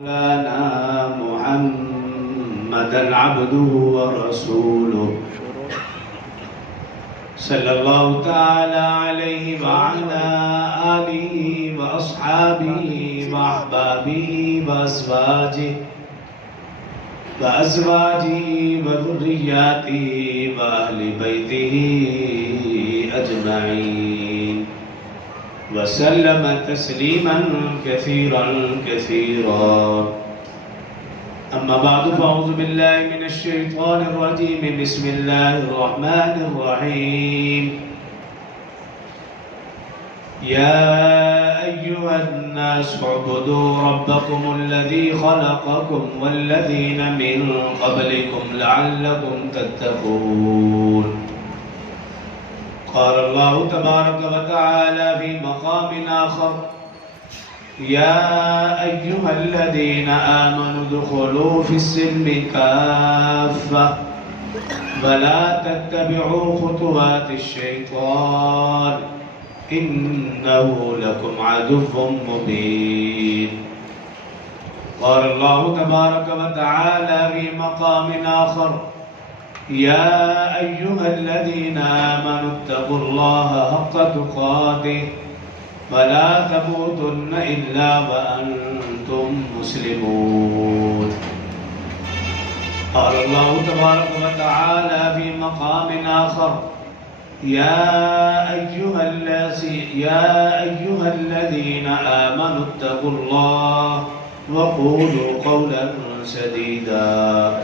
مولانا محمدا عبده ورسوله صلى الله تعالى عليه وعلى آله وأصحابه وأحبابه وأزواجه وذرياته وأهل بيته أجمعين وسلم تسليما كثيرا أما بعد فأعوذ بالله من الشيطان الرجيم بسم الله الرحمن الرحيم يا أيها الناس اعبدوا ربكم الذي خلقكم والذين من قبلكم لعلكم تتقون قال الله تبارك وتعالى في مقام آخر يا أيها الذين آمنوا ادخلوا في السلم كافة ولا تتبعوا خطوات الشيطان إنه لكم عدو مبين قال الله تبارك وتعالى في مقام آخر يا أيها الذين آمنوا اتقوا الله حق تقاته ولا تموتن إلا وأنتم مسلمون قال الله تبارك وتعالى في مقام آخر يا أيها الذين آمنوا اتقوا الله وقولوا قولا سديدا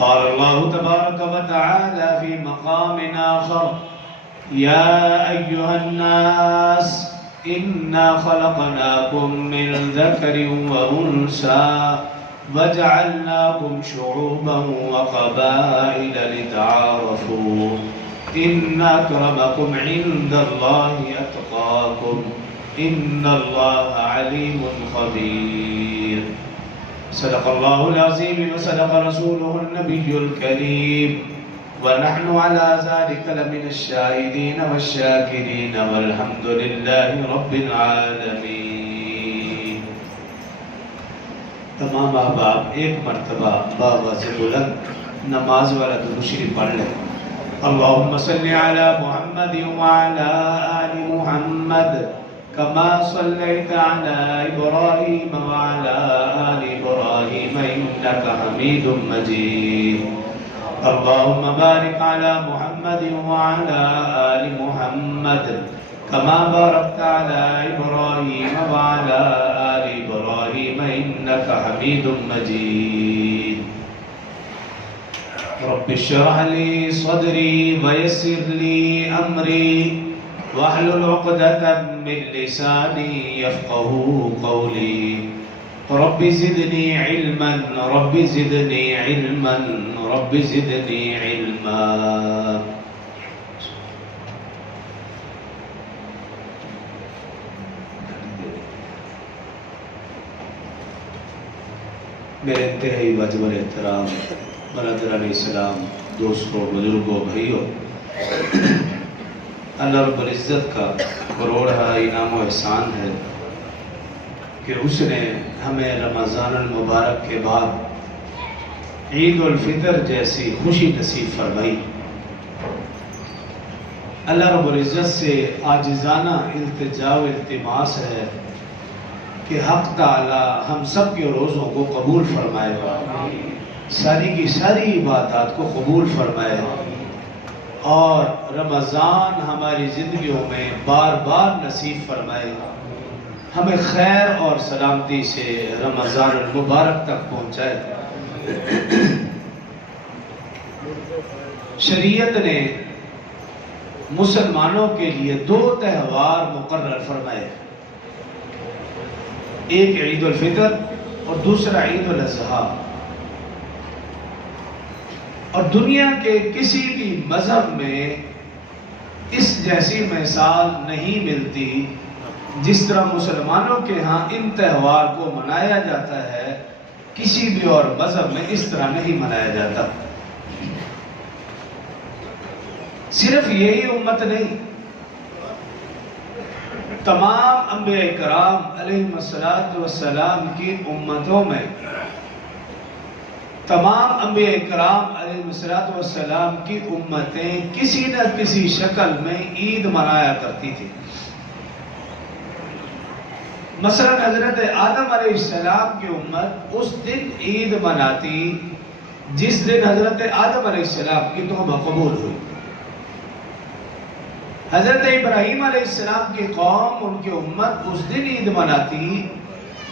قال الله تبارك وتعالى في مقام آخر يا أيها الناس إنا خلقناكم من ذكر وأنثى وجعلناكم شعوبا وقبائل لتعارفوا إن أكرمكم عند الله أتقاكم إن الله عليم خبير صدق الله العظيم وصدق رسوله النبي الكريم ونحن على ذلك لمن الشاهدين والشاكرين والحمد لله رب العالمين. تمام احباب ایک مرتبہ باواز بلند نماز والا درود شریف پڑھ لیں. اللهم صل على محمد وعلى آل محمد كما صليت على إبراهيم وعلى آل إبراهيم إنك حميد مجيد. اللهم بارك على محمد وعلى آل محمد كما باركت على إبراهيم وعلى آل إبراهيم إنك حميد مجيد. رب اشرح لي صدري ويسر لي أمري واحلل عقدة من لساني يفقهوا قولي. رب زدني علما رب زدني علما رب زدني علما. میرے انتہائی واجب الاحترام برادران اسلام، دوستوں، بزرگوں، بھائیوں، اللہ رب العزت کا کروڑا انعام و احسان ہے کہ اس نے ہمیں رمضان المبارک کے بعد عید الفطر جیسی خوشی نصیب فرمائی. اللہ رب العزت سے عاجزانہ التجا و التماس ہے کہ حق تعالی ہم سب کے روزوں کو قبول فرمائے، ساری کی ساری عبادات کو قبول فرمائے اور رمضان ہماری زندگیوں میں بار بار نصیب فرمائے. ہمیں خیر اور سلامتی سے رمضان المبارک تک پہنچائے. شریعت نے مسلمانوں کے لیے دو تہوار مقرر فرمائے، ایک عید الفطر اور دوسرا عید الاضحیٰ. اور دنیا کے کسی بھی مذہب میں اس جیسی مثال نہیں ملتی جس طرح مسلمانوں کے ہاں ان تہوار کو منایا جاتا ہے. کسی بھی اور مذہب میں اس طرح نہیں منایا جاتا. صرف یہی امت نہیں، تمام انبیاء کرام علیہ السلام کی امتوں میں تمام انبیاء کرام علیہ السلام کی امتیں کسی نہ کسی شکل میں عید منایا کرتی تھی۔ مثلا حضرت آدم علیہ السلام کی امت اس دن عید مناتی جس دن حضرت آدم علیہ السلام کی توبہ قبول ہوئی۔ حضرت ابراہیم علیہ السلام کی قوم، ان کی امت اس دن عید مناتی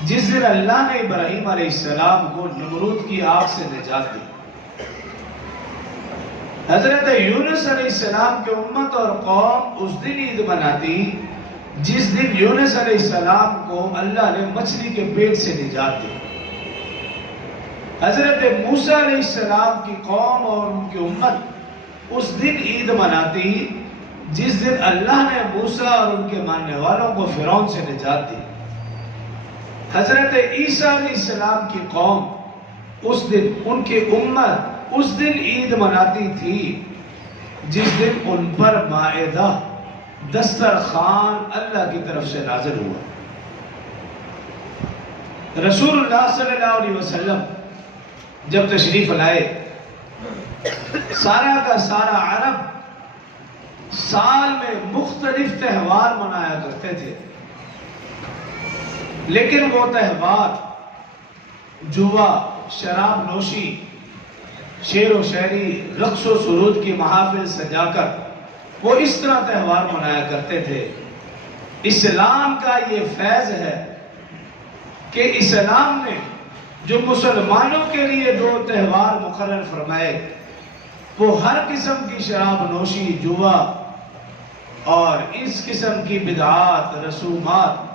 جس دن اللہ نے ابراہیم علیہ السلام کو نمرود کی آگ سے نجات دی۔ حضرت یونس علیہ السلام کی امت اور قوم اس دن عید مناتی جس دن یونس علیہ السلام کو اللہ نے مچھلی کے پیٹ سے نجات دی۔ حضرت موسیٰ علیہ السلام کی قوم اور ان کی امت اس دن عید مناتی جس دن اللہ نے موسیٰ اور ان کے ماننے والوں کو فرعون سے نجات دی۔ حضرت عیسیٰ علیہ السلام کی قوم اس دن، ان کی امت اس دن عید مناتی تھی جس دن ان پر مائدہ، دسترخوان اللہ کی طرف سے نازل ہوا۔ رسول اللہ صلی اللہ علیہ وسلم جب تشریف لائے، سارا کا سارا عرب سال میں مختلف تہوار منایا کرتے تھے، لیکن وہ تہوار جوا، شراب نوشی، شعر و شاعری، رقص و سرود کی محافل سجا کر وہ اس طرح تہوار منایا کرتے تھے۔ اسلام کا یہ فیض ہے کہ اسلام نے جو مسلمانوں کے لیے دو تہوار مقرر فرمائے، وہ ہر قسم کی شراب نوشی، جوا اور اس قسم کی بدعات، رسومات،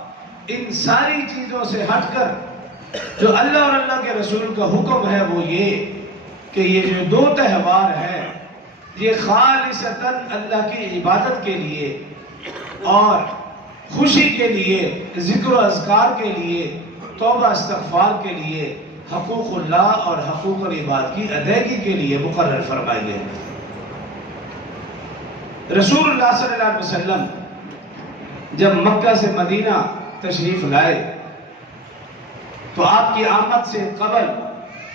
ان ساری چیزوں سے ہٹ کر جو اللہ اور اللہ کے رسول کا حکم ہے وہ یہ کہ یہ جو دو تہوار ہیں یہ خالصتاً اللہ کی عبادت کے لیے اور خوشی کے لیے، ذکر و اذکار کے لیے، توبہ استغفار کے لیے، حقوق اللہ اور حقوق العباد کی ادائیگی کے لیے مقرر فرمائے گئے۔ رسول اللہ صلی اللہ علیہ وسلم جب مکہ سے مدینہ تشریف لائے تو آپ کی آمد سے قبل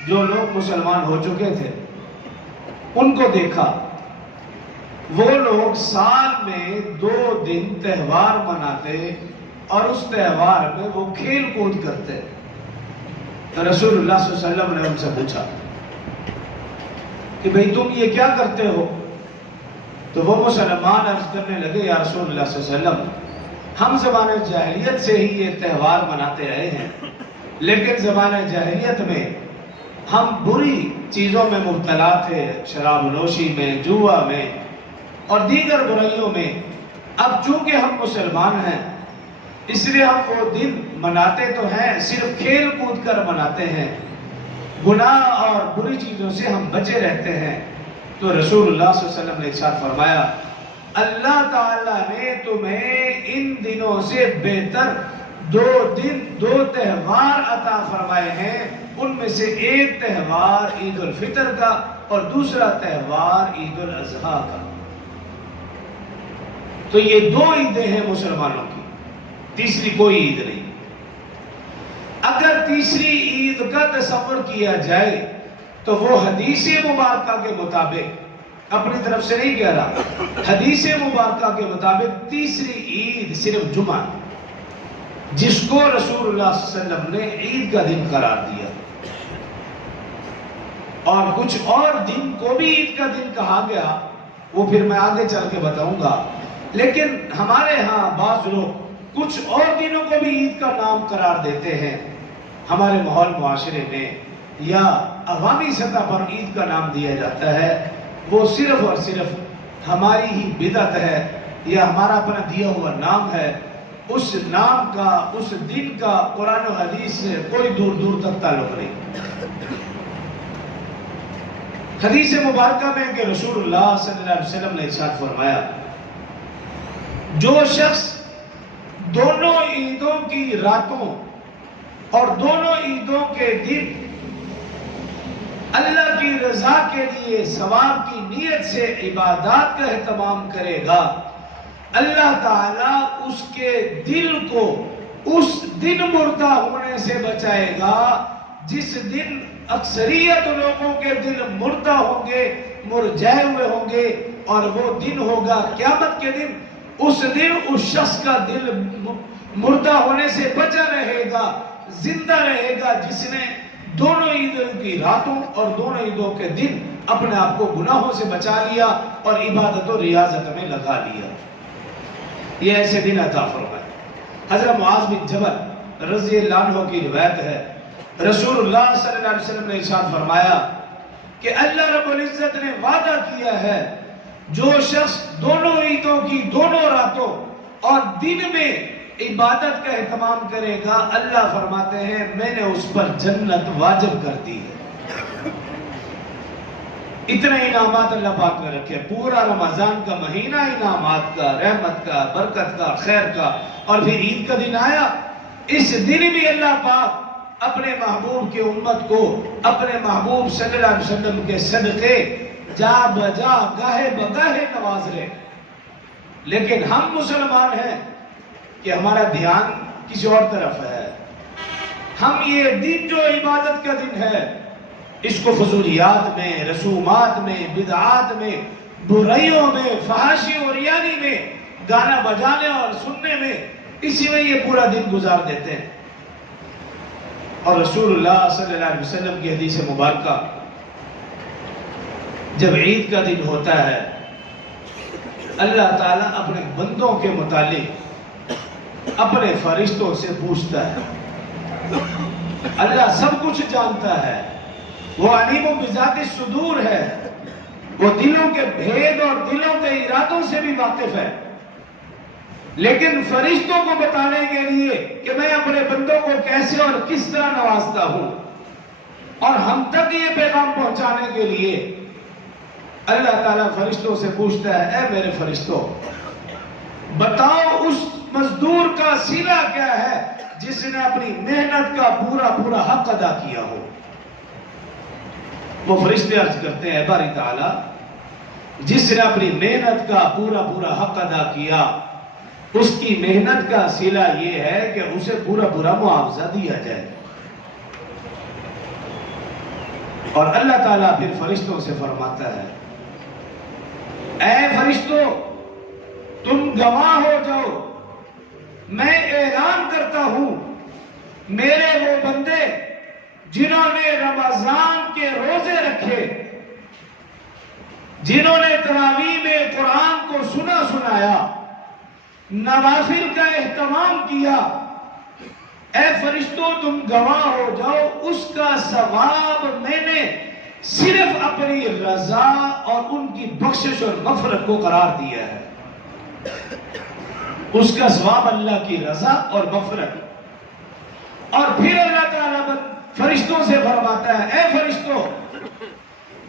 جو لوگ مسلمان ہو چکے تھے ان کو دیکھا، وہ لوگ سال میں 2 دن تہوار مناتے اور اس تہوار میں وہ کھیل کود کرتے۔ رسول اللہ صلی اللہ علیہ وسلم نے ان سے پوچھا کہ بھئی تم یہ کیا کرتے ہو؟ تو وہ مسلمان عرض کرنے لگے، یا رسول اللہ صلی اللہ علیہ وسلم، ہم زمانہ جاہلیت سے ہی یہ تہوار مناتے آئے ہیں، لیکن زمانہ جاہلیت میں ہم بری چیزوں میں مبتلا تھے، شراب نوشی میں، جوا میں اور دیگر برائیوں میں۔ اب چونکہ ہم مسلمان ہیں اس لیے ہم وہ دن مناتے تو ہیں، صرف کھیل کود کر مناتے ہیں، گناہ اور بری چیزوں سے ہم بچے رہتے ہیں۔ تو رسول اللہ صلی اللہ علیہ وسلم نے ارشاد فرمایا، اللہ تعالیٰ نے تمہیں ان دنوں سے بہتر 2 دن، 2 تہوار عطا فرمائے ہیں، ان میں سے ایک تہوار عید الفطر کا اور دوسرا تہوار عید الاضحیٰ کا۔ تو یہ 2 عیدیں ہیں مسلمانوں کی، تیسری کوئی عید نہیں۔ اگر تیسری عید کا تصور کیا جائے تو وہ حدیث مبارکہ کے مطابق، اپنی طرف سے نہیں کہہ رہا، حدیث مبارکہ کے مطابق تیسری عید صرف جمعہ، جس کو رسول اللہ صلی اللہ علیہ وسلم نے عید کا دن قرار دیا، اور کچھ اور دن کو بھی عید کا دن کہا گیا، وہ پھر میں آگے چل کے بتاؤں گا۔ لیکن ہمارے ہاں بعض لوگ کچھ اور دنوں کو بھی عید کا نام قرار دیتے ہیں۔ ہمارے ماحول معاشرے میں یا عوامی سطح پر عید کا نام دیا جاتا ہے، وہ صرف اور صرف ہماری ہی بدعت ہے یا ہمارا اپنا دیا ہوا نام ہے۔ اس نام کا، اس دن کا قرآن و حدیث سے کوئی دور دور تک تعلق نہیں۔ حدیث مبارکہ میں کہ رسول اللہ صلی اللہ علیہ وسلم نے ارشاد فرمایا، جو شخص دونوں عیدوں کی راتوں اور دونوں عیدوں کے دن اللہ کی رضا کے لیے ثواب کی نیت سے عبادات کا اہتمام کرے گا، اللہ تعالیٰ اس کے دل کو اس دن مردہ ہونے سے بچائے گا جس دن اکثریت لوگوں کے دل مردہ ہوں گے، مرجھائے ہوئے ہوں گے، اور وہ دن ہوگا قیامت کے دن۔ اس دن اس شخص کا دل مردہ ہونے سے بچا رہے گا، زندہ رہے گا، جس نے دونوں عیدوں کی راتوں اور دونوں عیدوں کے دن اپنے آپ کو گناہوں سے بچا لیا اور عبادت و ریاضت میں لگا لیا۔ یہ ایسے دن عطا فرمائے۔ حضرت معاذ بن جبل رضی اللہ عنہ کی روایت ہے، رسول اللہ صلی اللہ علیہ وسلم نے ارشاد فرمایا کہ اللہ رب العزت نے وعدہ کیا ہے جو شخص دونوں عیدوں کی دونوں راتوں اور دن میں عبادت کا اہتمام کرے گا، اللہ فرماتے ہیں میں نے اس پر جنت واجب کر دی ہے۔ اتنے انعامات اللہ پاک نے رکھے، پورا رمضان کا مہینہ انعامات کا، رحمت کا، برکت کا، خیر کا، اور پھر عید کا دن آیا۔ اس دن بھی اللہ پاک اپنے محبوب کی امت کو اپنے محبوب صلی اللہ علیہ وسلم کے صدقے جا بجا گاہے بگاہے نواز رہے۔ لیکن ہم مسلمان ہیں کہ ہمارا دھیان کسی اور طرف ہے۔ ہم یہ دن جو عبادت کا دن ہے اس کو فضولیات میں، رسومات میں، بدعات میں، برائیوں میں، فحاشی اور ریانی میں، گانا بجانے اور سننے میں، اسی میں یہ پورا دن گزار دیتے ہیں۔ اور رسول اللہ صلی اللہ علیہ وسلم کی حدیث مبارکہ جب عید کا دن ہوتا ہے اللہ تعالیٰ اپنے بندوں کے متعلق اپنے فرشتوں سے پوچھتا ہے۔ اللہ سب کچھ جانتا ہے، وہ علیم بذات الصدور ہے، وہ دلوں کے بھید اور دلوں کے ارادوں سے بھی واقف ہے، لیکن فرشتوں کو بتانے کے لیے کہ میں اپنے بندوں کو کیسے اور کس طرح نوازتا ہوں، اور ہم تک یہ پیغام پہنچانے کے لیے اللہ تعالیٰ فرشتوں سے پوچھتا ہے اے میرے فرشتوں بتاؤ اس مزدور کا صلہ کیا ہے جس نے اپنی محنت کا پورا حق ادا کیا ہو۔ وہ فرشتے عرض کرتے ہیں باری تعالیٰ جس نے اپنی محنت کا پورا حق ادا کیا اس کی محنت کا صلہ یہ ہے کہ اسے پورا معاوضہ دیا جائے۔ اور اللہ تعالیٰ پھر فرشتوں سے فرماتا ہے اے فرشتوں تم گواہ ہو جاؤ، میں اعلان کرتا ہوں میرے وہ بندے جنہوں نے رمضان کے روزے رکھے، جنہوں نے تراویح میں قرآن کو سنایا، نوافل کا اہتمام کیا، اے فرشتوں تم گواہ ہو جاؤ اس کا ثواب میں نے صرف اپنی رضا اور ان کی بخشش اور مغفرت کو قرار دیا ہے۔ اس کا ثواب اللہ کی رضا اور مغفرت۔ اور پھر اللہ تعالیٰ فرشتوں سے فرماتا ہے اے فرشتوں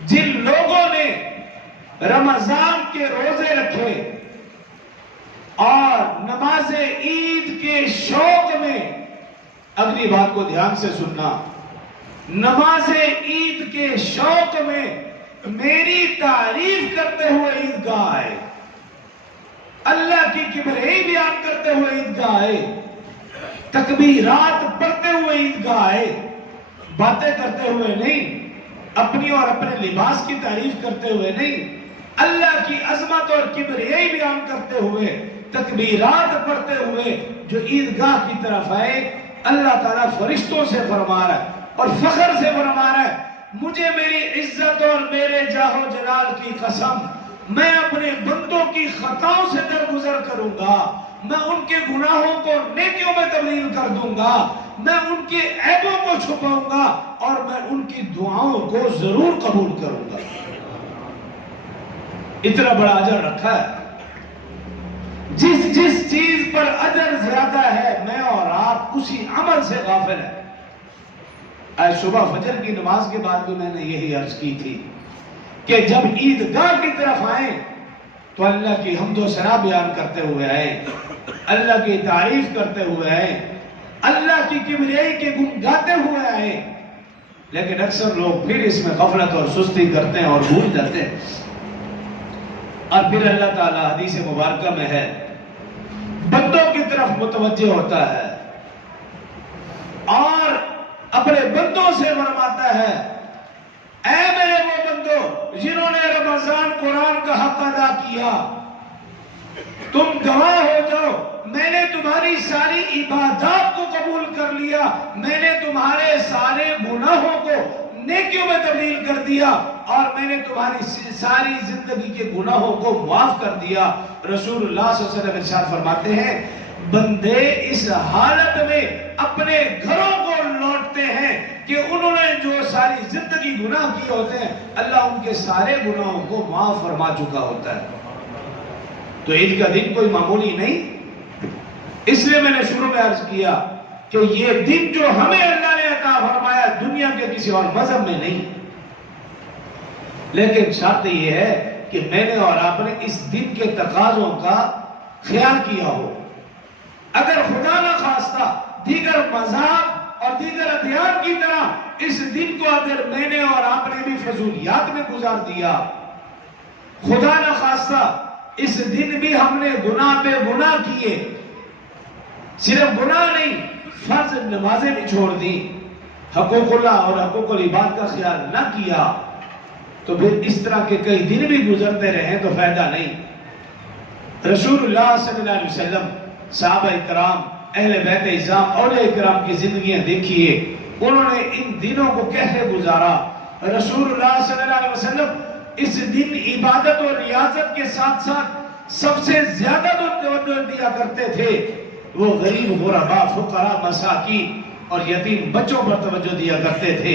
جن لوگوں نے رمضان کے روزے رکھے اور نماز عید کے شوق میں، اگلی بات کو دھیان سے سننا، نماز عید کے شوق میں میری تعریف کرتے ہوئے عیدگاہ آئے، اللہ کی کبریائی بیان کرتے ہوئے عیدگاہ آئے، تکبیرات پڑھتے ہوئے عیدگاہ آئے، باتیں کرتے ہوئے نہیں، اپنی اور اپنے لباس کی تعریف کرتے ہوئے نہیں، اللہ کی عظمت اور کبریائی بیان کرتے ہوئے، تکبیرات پڑھتے ہوئے جو عیدگاہ کی طرف آئے، اللہ تعالیٰ فرشتوں سے فرما رہا ہے اور فخر سے فرما رہا ہے مجھے میری عزت اور میرے جاہ و جلال کی قسم میں اپنے بندوں کی خطاؤں سے درگزر کروں گا، میں ان کے گناہوں کو نیکیوں میں تبدیل کر دوں گا، میں ان کے عیبوں کو چھپاؤں گا اور میں ان کی دعاؤں کو ضرور قبول کروں گا۔ اتنا بڑا اجر رکھا ہے۔ جس چیز پر اجر زیادہ ہے میں اور آپ اسی عمل سے غافل ہیں۔ آج صبح فجر کی نماز کے بعد بھی میں نے یہی عرض کی تھی کہ جب عیدگاہ کی طرف آئیں تو اللہ کی حمد و ثنا بیان کرتے ہوئے آئیں، اللہ کی تعریف کرتے ہوئے آئیں، اللہ کی کبریائی کے گن گاتے ہوئے آئیں، لیکن اکثر لوگ پھر اس میں غفلت اور سستی کرتے ہیں اور بھول جاتے ہیں۔ اور پھر اللہ تعالیٰ حدیث مبارکہ میں ہے بندوں کی طرف متوجہ ہوتا ہے اور اپنے بندوں سے فرماتا ہے اے میرے وہ بندو جنہوں نے رمضان قرآن کا حق ادا کیا، تم گواہ ہو جاؤ میں نے تمہاری ساری عبادات کو قبول کر لیا، میں نے تمہارے سارے گناہوں کو نیکیوں میں تبدیل کر دیا اور میں نے تمہاری ساری زندگی کے گناہوں کو معاف کر دیا۔ رسول اللہ صلی اللہ علیہ وسلم ارشاد فرماتے ہیں بندے اس حالت میں اپنے گھروں کو لوٹتے ہیں کہ انہوں نے جو ساری زندگی گناہ کیے ہوتے ہیں اللہ ان کے سارے گناہوں کو معاف فرما چکا ہوتا ہے۔ تو عید کا دن کوئی معمولی نہیں، اس لیے میں نے شروع میں عرض کیا کہ یہ دن جو ہمیں اللہ نے عطا فرمایا دنیا کے کسی اور مذہب میں نہیں، لیکن شرط یہ ہے کہ میں نے اور آپ نے اس دن کے تقاضوں کا خیال کیا ہو۔ اگر خدا نہ خواستہ دیگر مذہب اور دیگر ادیان کی طرح اس دن کو اگر میں نے اور آپ نے بھی فضولیات میں گزار دیا، خدا نہ خواستہ اس دن بھی ہم نے گناہ پہ گناہ کیے، صرف گناہ نہیں فرض نمازیں بھی چھوڑ دی، حقوق اللہ اور حقوق العباد کا خیال نہ کیا، تو پھر اس طرح کے کئی دن بھی گزرتے رہے تو فائدہ نہیں۔ رسول اللہ صلی اللہ علیہ وسلم، صحابہ کرام، اہل بیت اعظام، اولیاء کرام کی زندگیاں دیکھیے، انہوں نے ان دنوں کو کیسے گزارا۔ رسول اللہ صلی اللہ علیہ وسلم اس دن عبادت اور ریاضت کے ساتھ ساتھ سب سے زیادہ توجہ دیا کرتے تھے وہ غریب غربا فقراء مساکین اور یتیم بچوں پر توجہ دیا کرتے تھے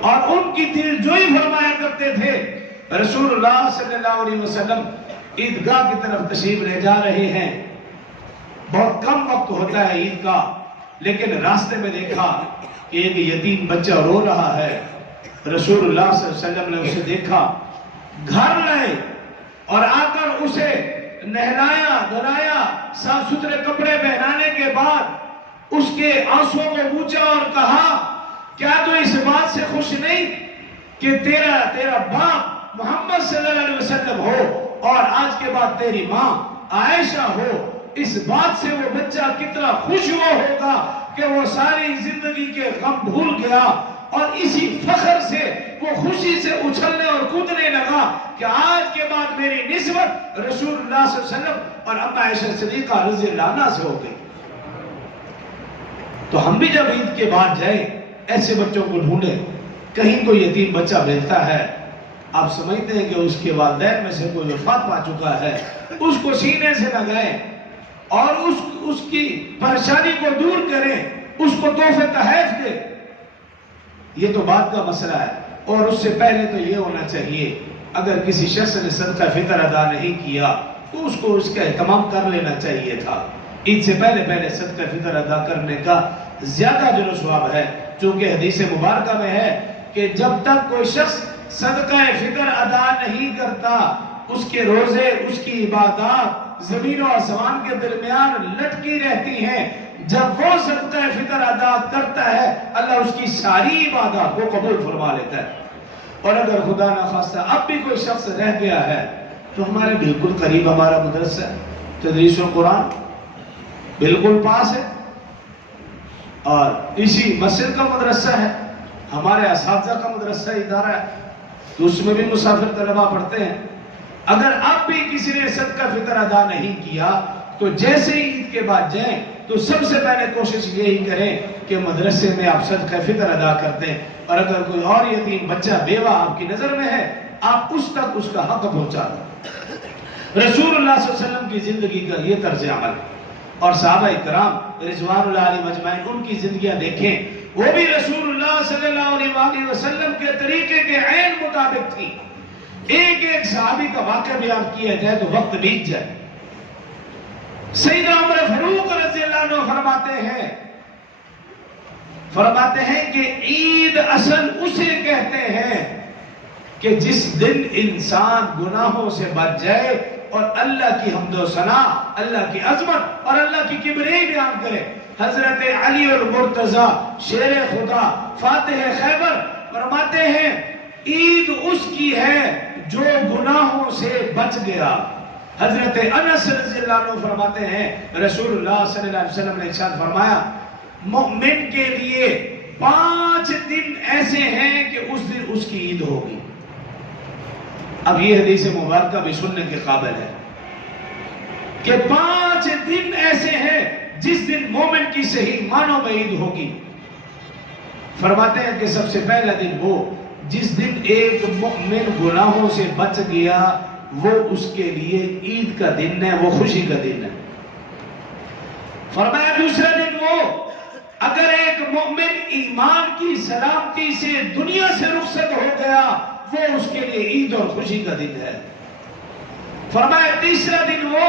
اور ان کی دلجوئی فرمایا کرتے تھے۔ رسول اللہ صلی اللہ علیہ وسلم عیدگاہ کی طرف تشریف لے جا رہے ہیں، بہت کم وقت ہوتا ہے عید کا، لیکن راستے میں دیکھا کہ ایک یتیم بچہ رو رہا ہے۔ رسول اللہ صلی اللہ علیہ وسلم نے اسے دیکھا، گھر لائے اور آ کر اسے نہلایا دھلایا، صاف ستھرے کپڑے پہنانے کے بعد اس کے آنسوؤں کو پوچھا اور کہا کیا تو اس بات سے خوش نہیں کہ تیرا باپ محمد صلی اللہ علیہ وسلم ہو اور آج کے بعد تیری ماں عائشہ ہو؟ اس بات سے وہ بچہ کتنا خوش ہوا ہوگا کہ وہ ساری زندگی کے غم بھول گیا اور اسی فخر سے وہ خوشی سے اچھلنے اور کودنے لگا کہ آج کے بعد میری نسبت رسول اللہ صلی اللہ علیہ وسلم اور اما عائشہ صدیقہ رضی اللہ عنہا سے ہو گئی۔ تو ہم بھی جب عید کے بعد جائیں ایسے بچوں کو ڈھونڈیں، کہیں کوئی یتیم بچہ ملتا ہے، آپ سمجھتے ہیں کہ اس کے والدین میں سے کوئی وفات پا چکا ہے، اس کو سینے سے لگائیں اور اس کی پریشانی کو دور کریں، اس کو تحفے تحائف دیں۔ یہ تو بات کا مسئلہ ہے، اور اس سے پہلے تو یہ ہونا چاہیے اگر کسی شخص نے صدقہ فطر ادا نہیں کیا تو اس کو اس کا اہتمام کر لینا چاہیے تھا۔ عید سے پہلے صدقہ فطر ادا کرنے کا زیادہ اجر و ثواب ہے، چونکہ حدیث مبارکہ میں ہے کہ جب تک کوئی شخص صدقہ فطر ادا نہیں کرتا اس کے روزے، اس کی عبادات زمین و آسمان کے درمیان لٹکی رہتی ہیں۔ جب وہ صدقہ فطر ادا کرتا ہے اللہ اس کی ساری عبادات کو قبول فرما لیتا ہے۔ اور اگر خدا نخواستہ اب بھی کوئی شخص رہ گیا ہے تو ہمارے بالکل قریب ہمارا مدرسہ ہے، تدریس القرآن بالکل پاس ہے، اور اسی مسجد کا مدرسہ ہے، ہمارے اساتذہ کا مدرسہ ادارہ ہے، تو اس میں بھی مسافر طلبہ پڑھتے ہیں۔ اگر اب بھی کسی نے صدقہ فطر ادا نہیں کیا تو جیسے ہی عید کے بعد جائیں تو سب سے پہلے کوشش یہی کریں کہ مدرسے میں آپ صدقہ فطر ادا کرتے ہیں، اور اگر کوئی اور یتیم بچہ بیوہ آپ کی نظر میں ہے آپ اس تک اس کا حق پہنچا دیں۔ رسول اللہ صلی اللہ علیہ وسلم کی زندگی کا یہ طرز عمل، اور صحابہ کرام رضوان اللہ علیہ مجمعین ان کی زندگیاں دیکھیں، وہ بھی رسول اللہ صلی اللہ علیہ وسلم کے طریقے کے عین مطابق تھی۔ ایک صحابی کا واقعہ بیان کیا جائے تو وقت بیت جائے۔ سیدنا عمر فاروق رضی اللہ عنہ فرماتے ہیں کہ عید اصل اسے کہتے ہیں کہ جس دن انسان گناہوں سے بچ جائے اور اللہ کی حمد و ثنا، اللہ کی عظمت اور اللہ کی کبریائی بیان کرے۔ حضرت علی المرتضی شیر خدا فاتح خیبر فرماتے ہیں عید اس کی ہے جو گناہوں سے بچ گیا، حضرت انس رضی اللہ عنہ فرماتے ہیں رسول اللہ صلی اللہ علیہ وسلم نے ارشاد فرمایا مومن کے لیے 5 دن ایسے ہیں کہ اس دن اس کی عید ہوگی. اب یہ حدیث مبارکہ بھی سننے کے قابل ہے کہ 5 دن ایسے ہیں جس دن مومن کی صحیح معنوں میں عید ہوگی. فرماتے ہیں کہ سب سے پہلا دن وہ جس دن ایک مومن گناہوں سے بچ گیا وہ اس کے لیے عید کا دن ہے، وہ خوشی کا دن ہے. فرمایا دوسرا دن وہ اگر ایک مومن ایمان کی سلامتی سے دنیا سے رخصت ہو گیا وہ اس کے لیے عید اور خوشی کا دن ہے. فرمایا تیسرا دن وہ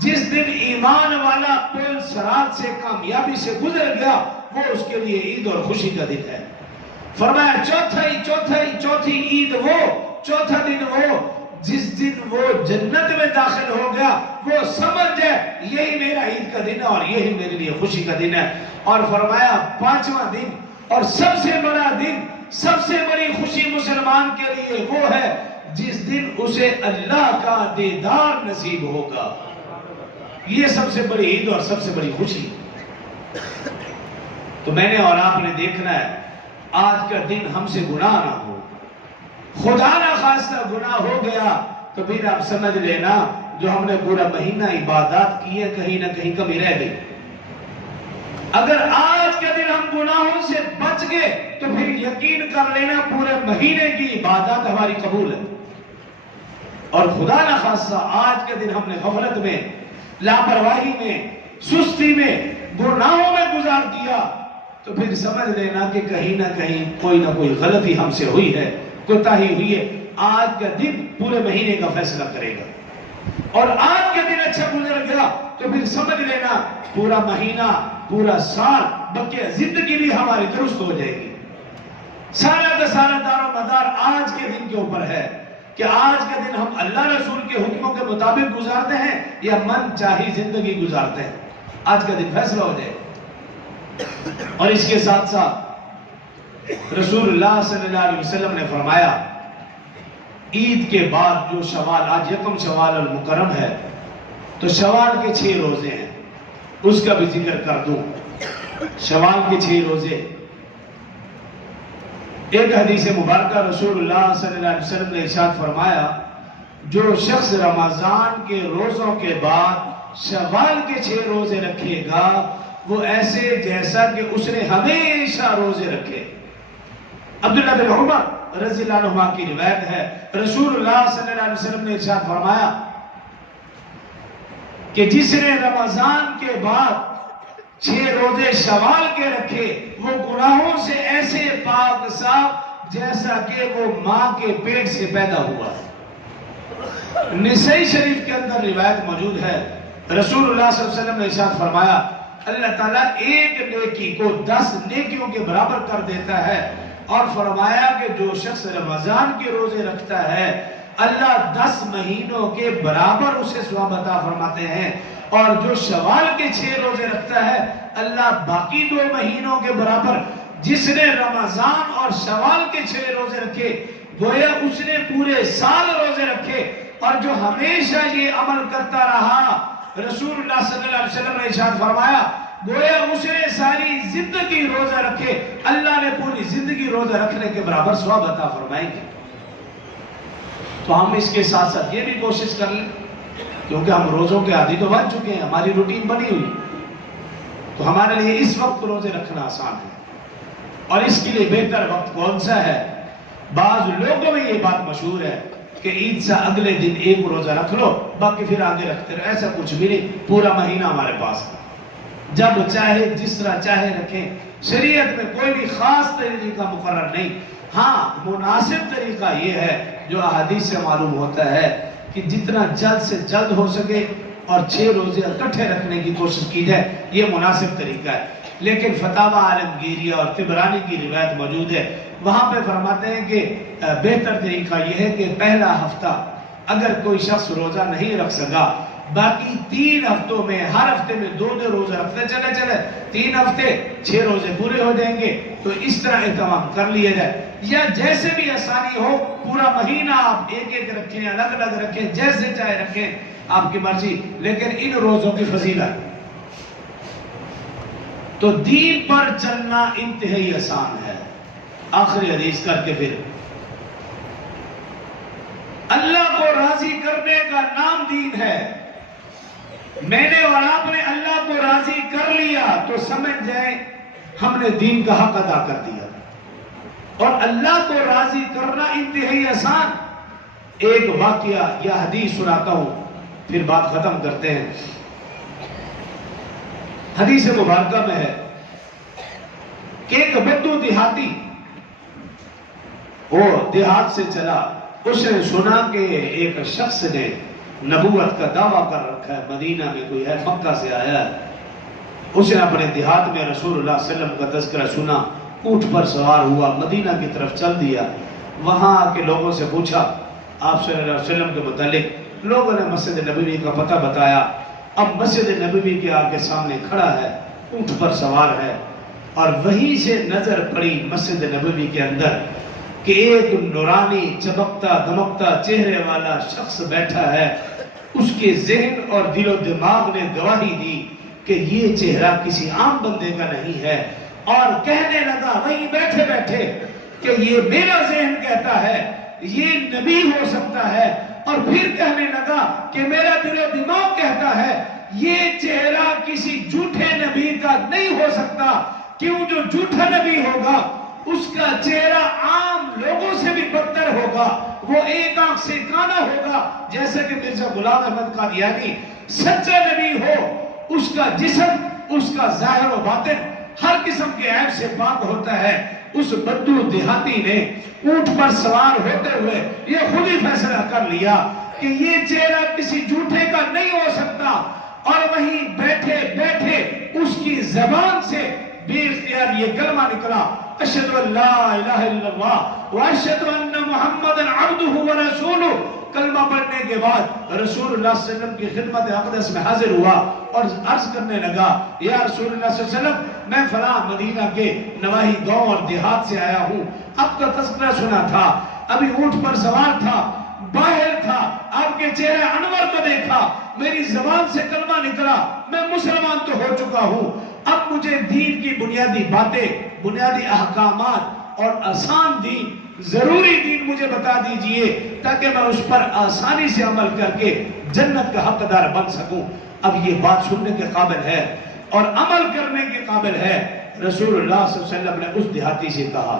جس دن ایمان والا پل صراط سے کامیابی سے گزر گیا وہ اس کے لیے عید اور خوشی کا دن ہے. فرمایا چوتھی عید وہ چوتھا دن وہ جس دن وہ جنت میں داخل ہو گیا وہ سمجھ جائے یہی میرا عید کا دن ہے اور یہی میرے لیے خوشی کا دن ہے. اور فرمایا 5واں دن اور سب سے بڑا دن سب سے بڑی خوشی مسلمان کے لیے وہ ہے جس دن اسے اللہ کا دیدار نصیب ہوگا. یہ سب سے بڑی عید اور سب سے بڑی خوشی. تو میں نے اور آپ نے دیکھنا ہے آج کا دن ہم سے گناہ نہ ہو، خدا نہ خواستہ گناہ ہو گیا تو پھر آپ سمجھ لینا جو ہم نے پورا مہینہ عبادات کی ہے کہیں نہ کہیں کمی رہ گئی. اگر آج کے دن ہم گناہوں سے بچ گئے تو پھر یقین کر لینا پورے مہینے کی عبادات ہماری قبول ہے. اور خدا نہ خواستہ آج کے دن ہم نے غفلت میں، لاپرواہی میں، سستی میں، گناہوں میں گزار دیا تو پھر سمجھ لینا کہ کہیں نہ کہیں کوئی نہ کوئی غلطی ہم سے ہوئی ہے، کوتاہی ہوئی ہے. آج کا دن پورے مہینے کا فیصلہ کرے گا. اور آج کا دن اچھا گزر گیا تو پھر سمجھ لینا پورا مہینہ، پورا سال، بلکہ زندگی بھی ہماری درست ہو جائے گی. سارا کا سارا دار و مدار آج کے دن کے اوپر ہے کہ آج کا دن ہم اللہ رسول کے حکموں کے مطابق گزارتے ہیں یا من چاہی زندگی گزارتے ہیں. آج کا دن فیصلہ ہو جائے. اور اس کے ساتھ ساتھ رسول اللہ صلی اللہ علیہ وسلم نے فرمایا عید کے بعد جو شوال، آج یکم شوال المکرم ہے تو شوال کے 6 روزے ہیں، اس کا بھی ذکر کر دوں. شوال کے 6 روزے. ایک حدیث مبارکہ رسول اللہ صلی اللہ علیہ وسلم نے ارشاد فرمایا جو شخص رمضان کے روزوں کے بعد شوال کے 6 روزے رکھے گا وہ ایسے جیسا کہ اس نے ہمیشہ روزے رکھے. عبداللہ بن عمر رضی اللہ عنہ کی روایت ہے رسول اللہ صلی اللہ علیہ وسلم نے ارشاد فرمایا کہ جس نے رمضان کے بعد 6 روزے شوال کے رکھے وہ گناہوں سے ایسے پاک صاف جیسا کہ وہ ماں کے پیٹ سے پیدا ہوا. نسائی شریف کے اندر روایت موجود ہے رسول اللہ صلی اللہ علیہ وسلم نے ارشاد فرمایا اللہ تعالیٰ ایک نیکی کو 10 نیکیوں کے برابر کر دیتا ہے. اور فرمایا کہ جو شخص رمضان کے روزے رکھتا ہے اللہ 10 مہینوں کے برابر اسے ثواب عطا فرماتے ہیں. اور جو شوال کے 6 روزے رکھتا ہے اللہ باقی 2 مہینوں کے برابر. جس نے رمضان اور شوال کے 6 روزے رکھے گویا اس نے پورے سال روزے رکھے. اور جو ہمیشہ یہ عمل کرتا رہا رسول اللہ صلی اللہ علیہ وسلم نے ارشاد فرمایا گویا اس نے ساری زندگی روزہ رکھے اللہ نے پوری زندگی روزہ رکھنے کے برابر ثواب عطا فرمائیں گے. تو ہم اس کے ساتھ ساتھ یہ بھی کوشش کر لیں کیونکہ ہم روزوں کے عادی تو بن چکے ہیں، ہماری روٹین بنی ہوئی تو ہمارے لیے اس وقت روزے رکھنا آسان ہے. اور اس کے لیے بہتر وقت کون سا ہے؟ بعض لوگوں میں یہ بات مشہور ہے کہ عید سے اگلے دن ایک روزہ رکھ لو باقی پھر آگے رکھتے رہو. ایسا کچھ بھی نہیں، پورا مہینہ ہمارے پاس ہے، جب چاہے جس طرح چاہے رکھیں. شریعت میں کوئی بھی خاص طریقہ مقرر نہیں. ہاں مناسب طریقہ یہ ہے جو احادیث سے معلوم ہوتا ہے کہ جتنا جلد سے جلد ہو سکے اور 6 روزے اکٹھے رکھنے کی کوشش کی جائے، یہ مناسب طریقہ ہے. لیکن فتاوی عالمگیریہ اور طبرانی کی روایت موجود ہے، وہاں پہ فرماتے ہیں کہ بہتر طریقہ یہ ہے کہ پہلا ہفتہ اگر کوئی شخص روزہ نہیں رکھ سکا باقی 3 ہفتوں میں ہر ہفتے میں 2 روزے رکھتے چلے 3 ہفتے 6 روزے پورے ہو جائیں گے. تو اس طرح اہتمام کر لیا جائے، یا جیسے بھی آسانی ہو پورا مہینہ آپ ایک رکھیں، الگ الگ رکھیں، جیسے چاہے رکھیں، آپ کی مرضی. لیکن ان روزوں کی فضیلت، تو دین پر چلنا انتہائی آسان ہے. آخری حدیث کر کے پھر اللہ کو راضی کرنے کا نام دین ہے. میں نے اور آپ نے اللہ کو راضی کر لیا تو سمجھ جائیں ہم نے دین کا حق ادا کر دیا. اور اللہ کو راضی کرنا انتہائی آسان. ایک واقعہ یا حدیث سناتا ہوں پھر بات ختم کرتے ہیں. حدیث مبارکہ میں ہے کہ ایک بدو دیہاتی وہ دیہات سے چلا، اس نے سنا کہ ایک شخص نے نبوت کا دعویٰ کر رکھا ہے، مدینہ میں کوئی ہے، مکہ سے آیا ہے. اس نے اپنے دیہات میں رسول اللہ صلی اللہ علیہ وسلم کا تذکرہ سنا، اونٹ پر سوار ہوا، مدینہ کی طرف چل دیا. وہاں کے لوگوں سے پوچھا آپ صلی اللہ علیہ وسلم کے متعلق. لوگوں نے مسجد نبوی کا پتہ بتایا. اب مسجد نبوی کے آگے سامنے کھڑا ہے، اونٹ پر سوار ہے، اور وہیں سے نظر پڑی مسجد نبوی کے اندر کہ ایک نورانی چمکتا دمکتا چہرے والا شخص بیٹھا ہے. اس کے ذہن اور دل و دماغ نے گواہی دی کہ یہ چہرہ کسی عام بندے کا نہیں ہے. اور کہنے لگا وہیں بیٹھے بیٹھے کہ یہ میرا ذہن کہتا ہے یہ نبی ہو سکتا ہے. اور پھر کہنے لگا کہ میرا دل و دماغ کہتا ہے یہ چہرہ کسی جھوٹے نبی کا نہیں ہو سکتا. کیوں؟ جو جھوٹا نبی ہوگا اس کا چہرہ عام لوگوں سے بھی بدتر ہوگا، وہ ایک آنکھ سے کانا ہوگا. جیسے کہ مرزا غلام احمد قادیانی سچا نبی ہو، اس کا جسم، اس کا ظاہر و باطن ہر قسم کے عیب سے پاک ہوتا ہے. اس بدو دیہاتی نے اونٹ پر سوار ہوتے ہوئے یہ خود ہی فیصلہ کر لیا کہ یہ چہرہ کسی جھوٹے کا نہیں ہو سکتا. اور وہیں بیٹھے بیٹھے اس کی زبان سے بے اختیار یہ کلمہ نکلا، اشہد ان لا الہ الا اللہ واشہد ان محمد عبدہ ورسولہ. کلمہ پڑھنے کے بعد رسول اللہ صلی اللہ علیہ وسلم کی خدمت اقدس میں حاضر ہوا اور عرض کرنے لگا یا رسول اللہ صلی اللہ علیہ وسلم میں فلاں مدینہ کے نواحی گاؤں اور دیہات سے آیا ہوں، آپ کا تذکرہ سنا تھا، ابھی اونٹ پر سوار تھا، باہر تھا، آپ کے چہرے انور کو دیکھا، میری زبان سے کلمہ نکلا، میں مسلمان تو ہو چکا ہوں. اب مجھے دین کی بنیادی باتیں، بنیادی احکامات اور آسان دین، ضروری دین مجھے بتا دیجئے تاکہ میں اس پر آسانی سے عمل کر کے جنت کا حقدار بن سکوں. اب یہ بات سننے کے قابل ہے اور عمل کرنے کے قابل ہے. رسول اللہ صلی اللہ علیہ وسلم نے اس دیہاتی سے کہا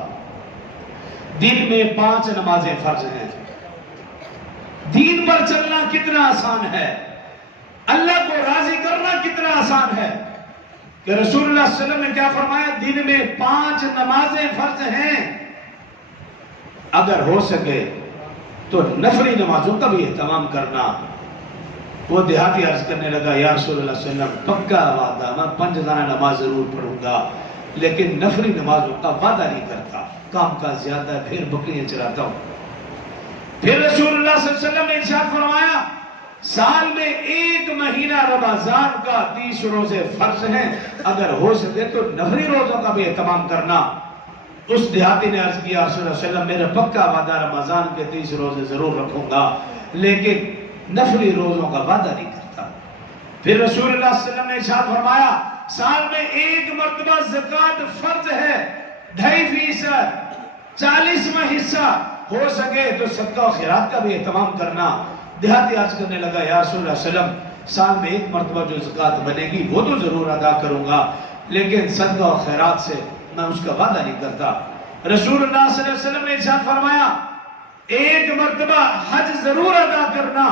دن میں 5 نمازیں فرض ہیں. دین پر چلنا کتنا آسان ہے، اللہ کو راضی کرنا کتنا آسان ہے. کہ رسول اللہ صلی اللہ علیہ وسلم نے کیا فرمایا؟ دن میں 5 نمازیں فرض ہیں. اگر ہو سکے تو نفلی نمازوں کا بھی اہتمام کرنا. وہ دیہاتی عرض کرنے لگا یا رسول اللہ صلی اللہ علیہ وسلم پکا وعدہ، میں 5 نماز ضرور پڑھوں گا لیکن نفلی نمازوں کا وعدہ نہیں کرتا، کام کا زیادہ ہے، پھر بکریاں چراتا ہوں. پھر رسول اللہ صلی اللہ علیہ وسلم نے ارشاد فرمایا سال میں 1 مہینہ رمضان کا 30 روزے فرض ہیں، اگر ہو سکے تو نفلی روزوں کا بھی اہتمام کرنا. اس دیہاتی نے عرض کیا رسول اللہ صلی اللہ علیہ وسلم میرا پکا وعدہ رمضان کے 30 روزے ضرور رکھوں گا لیکن نفلی روزوں کا وعدہ نہیں کرتا. پھر رسول اللہ صلی اللہ علیہ وسلم نے ارشاد فرمایا سال میں 1 مرتبہ زکوٰۃ فرض ہے، 2.5%، 40واں حصہ، ہو سکے تو صدقہ و خیرات کا بھی اہتمام کرنا. دیہاتی عرض کرنے لگا یا رسول اللہ صلی اللہ علیہ وسلم سال میں 1 مرتبہ جو زکوٰۃ بنے گی وہ تو ضرور ادا کروں گا لیکن صدقہ و خیرات سے میں اس کا وعدہ نہیں کرتا. رسول اللہ صلی اللہ علیہ وسلم نے ارشاد فرمایا 1 مرتبہ حج ضرور ادا کرنا.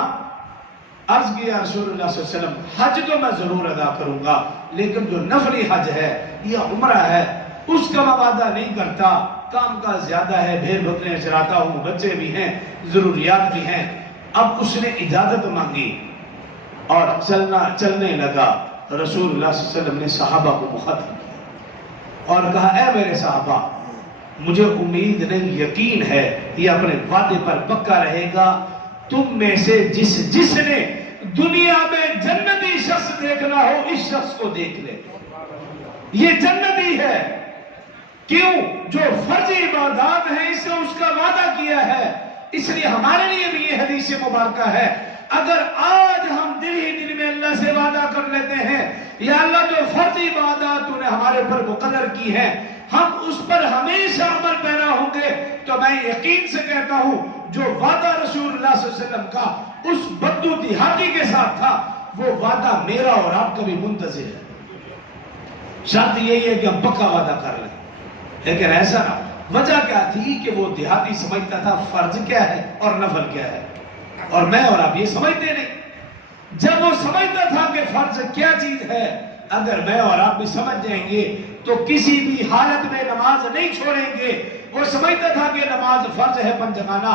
عرض کیا رسول اللہ صلی اللہ علیہ وسلم حج تو میں ضرور ادا کروں گا لیکن جو نفلی حج ہے یا عمرہ ہے اس کا میں وعدہ نہیں کرتا، کام کا زیادہ ہے، بھیڑ بکریاں چراتا ہوں، بچے بھی ہیں، ضروریات بھی ہیں. اب اس نے اجازت مانگی اور چلنے لگا. رسول اللہ صلی اللہ علیہ وسلم نے صحابہ کو مخاطب کیا اور کہا اے میرے صحابہ مجھے امید نہیں، یقین ہے یہ اپنے وعدے پر پکا رہے گا. تم میں سے جس نے دنیا میں جنتی شخص دیکھنا ہو اس شخص کو دیکھ لے، یہ جنتی ہے۔ کیوں؟ جو فرضی عبادات ہیں اس سے اس کا وعدہ کیا ہے۔ اس لیے ہمارے لیے بھی یہ حدیث مبارکہ ہے، اگر آج ہم دل ہی دل میں اللہ سے وعدہ کر لیتے ہیں یا اللہ جو فرضی عبادات تو نے ہمارے پر مقرر کی ہے ہم اس پر ہمیشہ عمل پیرا ہوں گے، تو میں یقین سے کہتا ہوں جو وعدہ رسول اللہ صلی اللہ علیہ وسلم کا اس بدو دیہاتی کے ساتھ تھا وہ وعدہ میرا اور آپ کا بھی منتظر ہے۔ شرط یہی ہے کہ ہم پکا وعدہ کر لیں، لیکن ایسا نہ۔ وجہ کیا تھی کہ وہ دیہاتی سمجھتا تھا فرض کیا ہے اور نفل کیا ہے، اور میں اور آپ یہ سمجھتے نہیں۔ جب وہ سمجھتا تھا کہ فرض کیا چیز ہے، اگر میں اور آپ بھی سمجھ جائیں گے تو کسی بھی حالت میں نماز نہیں چھوڑیں گے۔ وہ سمجھتا تھا کہ نماز فرض ہے پنجگانہ،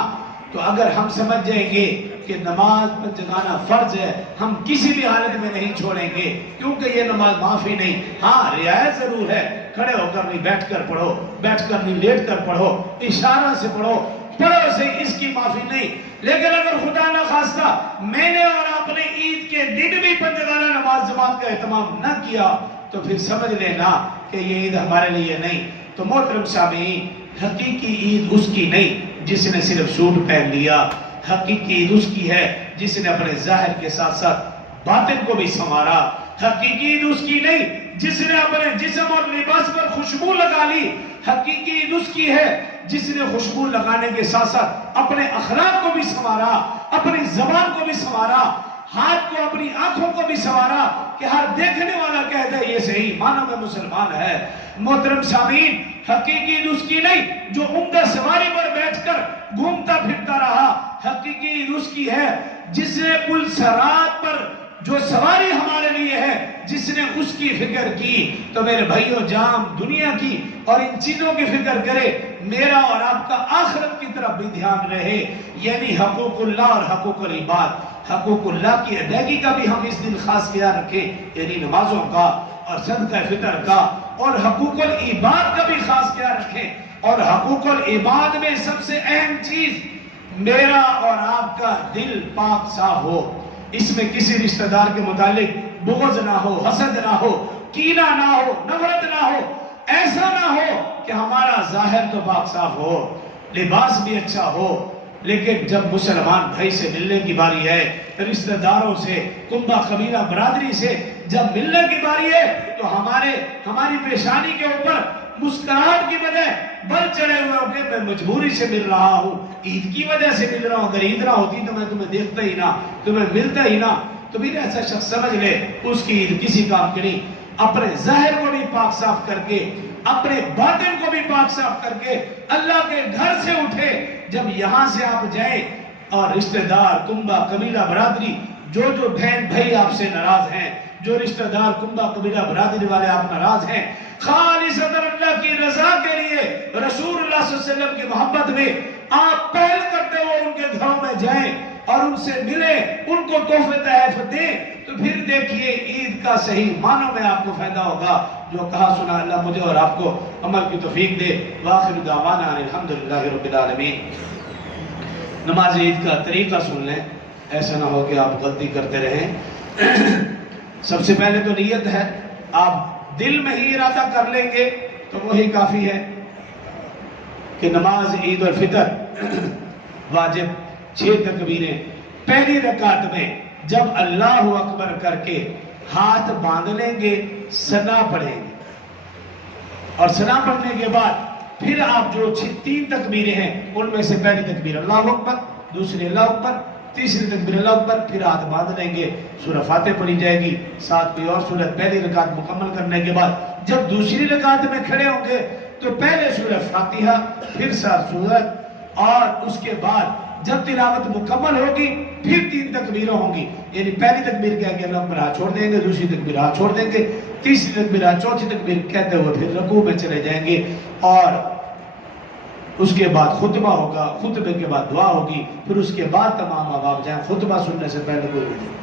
تو اگر ہم سمجھ جائیں گے کہ نماز پنجگانہ فرض ہے ہم کسی بھی حالت میں نہیں چھوڑیں گے، کیونکہ یہ نماز معافی نہیں۔ ہاں رعایت ضرور ہے، کھڑے ہو کر نہیں، بیٹھ کر پڑھو، بیٹھ کر نہیں، لیٹ کر پڑھو، اشارہ سے پڑھو، پڑھو سے اس کی معافی نہیں۔ لیکن اگر خدا نہ خواستہ میں نے اور آپ نے عید کے دن بھی پنجگانہ نماز جماعت کا اہتمام نہ کیا تو پھر سمجھ لینا کہ یہ عید ہمارے لیے نہیں۔ تو محترم سامعین، حقیقی عید اس کی نہیں جس نے صرف سوٹ پہن لیا، حقیقی عید اس کی ہے جس نے اپنے ظاہر کے ساتھ ساتھ باطن کو بھی سنوارا۔ حقیقی عید اس کی نہیں جس نے اپنے جسم اور لباس پر خوشبو لگا لی، حقیقی عید اس کی ہے جس نے خوشبو لگانے کے ساتھ ساتھ اپنے اخلاق کو بھی سنوارا، اپنی زبان کو بھی سنوارا، ہاتھ کو، اپنی آنکھوں کو بھی سنوارا کہ ہر دیکھنے والا کہتا ہے یہ صحیح معنوں میں مسلمان ہے۔ محترم سامعین، حقیقی عید اس کی نہیں جو عمدہ سواری پر بیٹھ کر گھومتا پھرتا رہا، حقیقی عید اس کی ہے جس نے پل صراط پر جو سواری ہمارے لیے ہے جس نے اس کی فکر کی۔ تو میرے بھائیو، جام دنیا کی اور ان چیزوں کی فکر کرے، میرا اور آپ کا آخرت کی طرف بھی دھیان رہے، یعنی حقوق اللہ اور حقوق العباد۔ حقوق اللہ کی ادائیگی کا بھی ہم اس دن خاص خیال رکھیں، یعنی نمازوں کا اور صدقہ فطر کا، اور حقوق العباد کا بھی خاص خیال رکھیں۔ اور حقوق العباد میں سب سے اہم چیز میرا اور آپ کا دل پاک صاف ہو، اس میں کسی رشتہ دار کے متعلق بغض نہ ہو، حسد نہ ہو، کینہ نہ ہو، نفرت نہ ہو، ایسا نہ ہو کہ ہمارا ظاہر تو پاک صاف ہو، لباس بھی اچھا ہو، لیکن جب مسلمان بھائی سے ملنے کی باری ہے، رشتہ داروں سے، کنبہ قبیلہ برادری سے جب ملنے کی باری ہے تو ہماری پیشانی کے اوپر مسکراہٹ کی وجہ بل چڑھے ہوئے ہوں کہ میں مجبوری سے مل رہا ہوں، عید کی وجہ سے مل رہا ہوں، اگر عید نہ ہوتی تو میں تمہیں دیکھتا ہی نہ، تمہیں ملتا ہی نہ، تو بھی ایسا شخص سمجھ لے اس کی عید کسی کام کی نہیں۔ اپنے ظاہر کو بھی پاک صاف کر کے، اپنے باطن کو بھی پاک صاف کر کے اللہ کے گھر سے اٹھے، جب یہاں سے آپ جائیں اور رشتہ دار، کنبہ قبیلہ برادری، جو بہن بھائی آپ سے ناراض ہیں، جو رشتہ دار، کنبہ قبیلہ برادری والے آپ ناراض ہیں، خالصتاً اللہ کی رضا کے لیے، رسول اللہ صلی اللہ علیہ وسلم کی محبت میں آپ پہل کرتے ہوئے ان کے گھروں میں جائیں اور ان سے ملیں، ان کو تحفے تحائف دیں، تو پھر دیکھیے عید کا صحیح معنوں میں آپ کو فائدہ ہوگا۔ جو کہا سنا اللہ مجھے اور آپ کو عمل کی توفیق دے۔ وآخر دعوانا الحمدللہ رب العالمین۔ نماز عید کا طریقہ سن لیں، ایسا نہ ہو کہ آپ غلطی کرتے رہیں۔ سب سے پہلے تو نیت ہے، آپ دل میں ہی ارادہ کر لیں گے تو وہی کافی ہے کہ نماز عید الفطر واجب 6 تکبیریں۔ پہلی رکعت میں جب اللہ اکبر کر کے ہاتھ باندھ لیں گے، ثنا پڑھیں گے، اور ثنا پڑھنے کے بعد پھر آپ جو 3 تکبیریں ہیں ان میں سے پہلی تکبیر اللہ اکبر، دوسری اللہ اکبر، تیسری تکبیر اللہ اکبر، پھر ہاتھ باندھ لیں گے، سورہ فاتح پڑھی جائے گی، ساتھ کوئی اور سورت۔ پہلی رکعت مکمل کرنے کے بعد جب دوسری رکعت میں کھڑے ہوں گے تو پہلے سورہ فاتحہ، پھر سورت، اور اس کے بعد جب تلاوت مکمل ہوگی پھر 3 تکبیریں ہوں گی، یعنی پہلی تکبیر کہہ کے اللہ اکبر ہاتھ چھوڑ دیں گے، دوسری تکبیر ہاتھ چھوڑ دیں گے، تیسری تکبیر ہاتھ، چوتھی تکبیر کہتے ہوئے پھر رکوع میں چلے جائیں گے، اور اس کے بعد خطبہ ہوگا، خطبے کے بعد دعا ہوگی، پھر اس کے بعد تمام اب آپ جائیں، خطبہ سننے سے پہلے کوئی نہیں۔